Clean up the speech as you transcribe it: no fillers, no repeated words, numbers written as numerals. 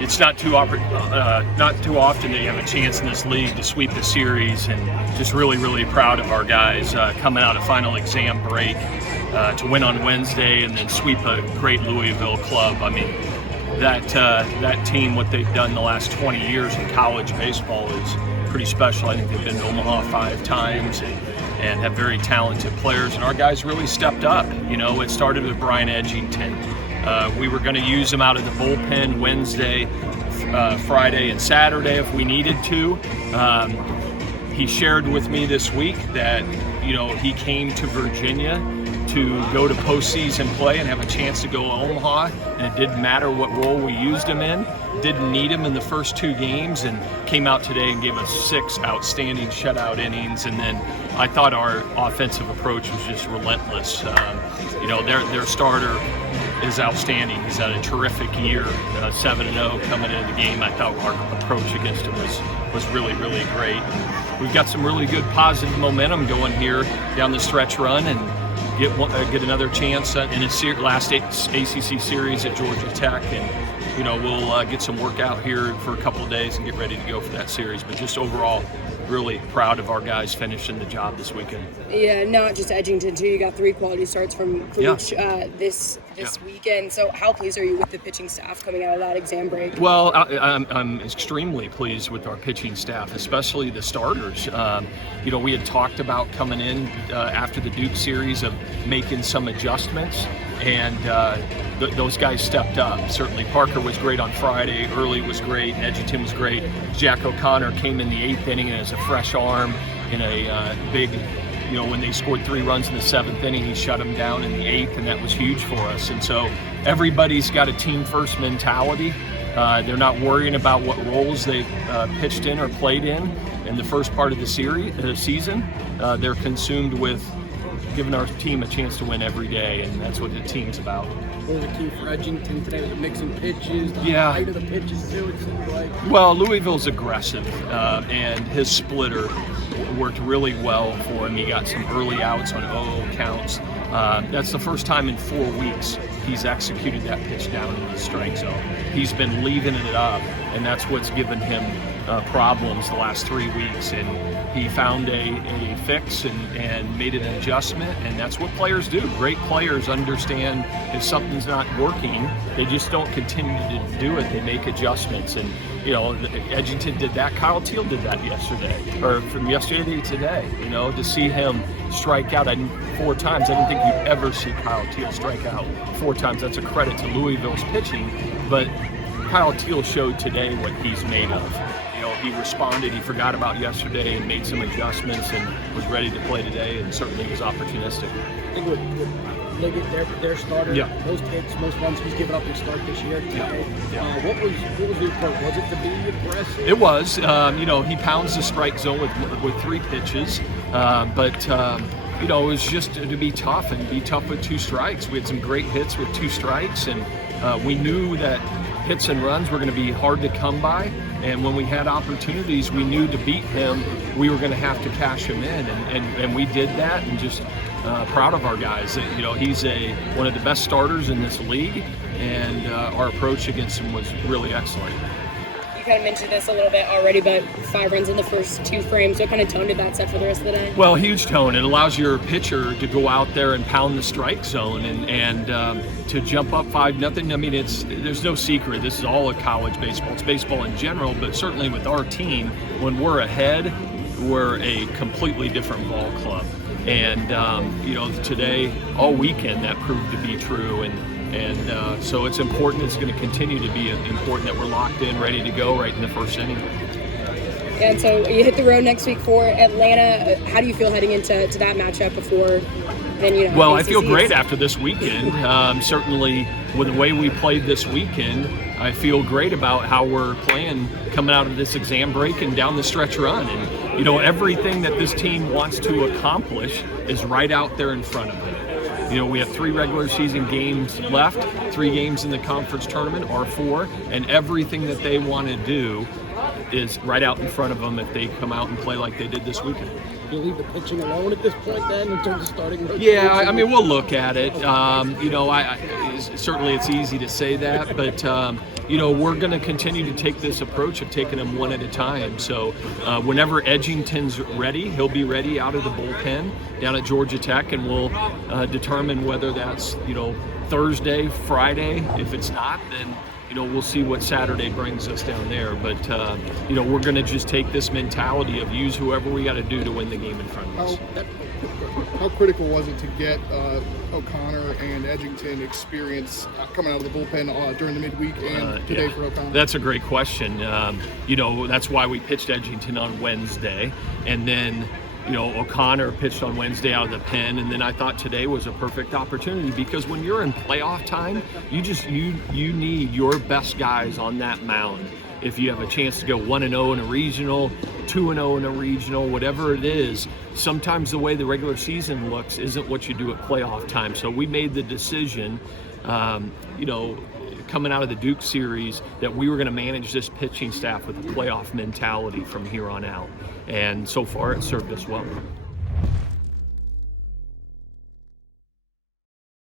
it's not too often that you have a chance in this league to sweep the series, and just really, really proud of our guys coming out of final exam break to win on Wednesday and then sweep a great Louisville club. I mean, that team, what they've done the last 20 years in college baseball is pretty special. I think they've been to Omaha 5 times and have very talented players, and our guys really stepped up. You know, it started with Brian Edgington. We were going to use him out of the bullpen Wednesday, Friday, and Saturday if we needed to. He shared with me this week that, you know, he came to Virginia to go to postseason play and have a chance to go to Omaha, and it didn't matter what role we used him in. Didn't need him in the first 2 games, and came out today and gave us 6 outstanding shutout innings. And then I thought our offensive approach was just relentless. You know, their starter is outstanding. He's had a terrific year, 7-0 coming into the game. I thought our approach against him was really, really great. We've got some really good positive momentum going here down the stretch run, and get another chance in a last ACC series at Georgia Tech, and you know, we'll get some work out here for a couple of days and get ready to go for that series. But just overall, really proud of our guys finishing the job this weekend. Yeah, not just Edgington too. You got 3 quality starts from each this weekend. So how pleased are you with the pitching staff coming out of that exam break? Well, I'm extremely pleased with our pitching staff, especially the starters. You know, we had talked about coming in after the Duke series of making some adjustments, and those guys stepped up. Certainly Parker was great on Friday, Early was great, and Edgington was great. Jack O'Connor came in the 8th inning as a fresh arm in a big, you know, when they scored 3 runs in the 7th inning, he shut them down in the 8th, and that was huge for us. And so everybody's got a team first mentality. They're not worrying about what roles they've pitched in or played in the first part of the season. They're consumed with giving our team a chance to win every day, and that's what the team's about. What was the key for Edgington today? Was it mixing pitches? The height of the pitches too, it seems like? Well, Louisville's aggressive, and his splitter worked really well for him. He got some early outs on 0-0 counts. That's the first time in 4 weeks he's executed that pitch down in the strike zone. He's been leaving it up, and that's what's given him problems the last 3 weeks. And he found a fix and made an adjustment, and that's what players do. Great players understand if something's not working, they just don't continue to do it. They make adjustments, and you know, Edgington did that. Kyle Teal did that yesterday, or from yesterday to today. You know, to see him strike out 4 times, I didn't think you'd ever see Kyle Teal strike out 4 times. That's a credit to Louisville's pitching, but Kyle Teal showed today what he's made of. You know, he responded, he forgot about yesterday and made some adjustments and was ready to play today, and certainly was opportunistic. I think with Liggett, their starter, most hits, most runs he's given up in start this year today. What was the approach? Was it to be aggressive? It was. You know, he pounds the strike zone with 3 pitches, but you know, it was just to be tough and be tough with 2 strikes. We had some great hits with 2 strikes, and we knew that hits and runs were going to be hard to come by, and when we had opportunities, we knew to beat him, we were going to have to cash him in, and we did that, and just proud of our guys. You know, he's one of the best starters in this league, and our approach against him was really excellent. You kind of mentioned this a little bit already, but 5 runs in the first 2 frames. What kind of tone did that set for the rest of the day? Well, huge tone. It allows your pitcher to go out there and pound the strike zone and to jump up 5-0. I mean, there's no secret. This is all of college baseball. It's baseball in general, but certainly with our team, when we're ahead, we're a completely different ball club. And you know, today, all weekend, that proved to be true. And so it's important. It's going to continue to be important that we're locked in, ready to go right in the first inning. And so you hit the road next week for Atlanta. How do you feel heading into that matchup before then? You know, well, ACCs? I feel great after this weekend. Certainly, with the way we played this weekend, I feel great about how we're playing coming out of this exam break and down the stretch run. And you know, everything that this team wants to accomplish is right out there in front of them. You know, we have 3 regular season games left, 3 games in the conference tournament, or 4, and everything that they want to do is right out in front of them if they come out and play like they did this weekend. You leave the pitching alone at this point then in terms of starting rotation? Yeah, I mean, we'll look at it. You know, certainly it's easy to say that, but we're going to continue to take this approach of taking them one at a time. So whenever Edgington's ready, he'll be ready out of the bullpen down at Georgia Tech, and we'll determine whether that's, Thursday, Friday. If it's not, then we'll see what Saturday brings us down there. But we're going to just take this mentality of use whoever we got to do to win the game in front of us. How critical was it to get O'Connor and Edgington experience coming out of the bullpen during the midweek and today for O'Connor? That's a great question. That's why we pitched Edgington on Wednesday, and then O'Connor pitched on Wednesday out of the pen, and then I thought today was a perfect opportunity because when you're in playoff time, you need your best guys on that mound. If you have a chance to go 1-0 in a regional, 2-0 in a regional, whatever it is, sometimes the way the regular season looks isn't what you do at playoff time. So we made the decision, coming out of the Duke series, that we were going to manage this pitching staff with a playoff mentality from here on out. And so far, it served us well.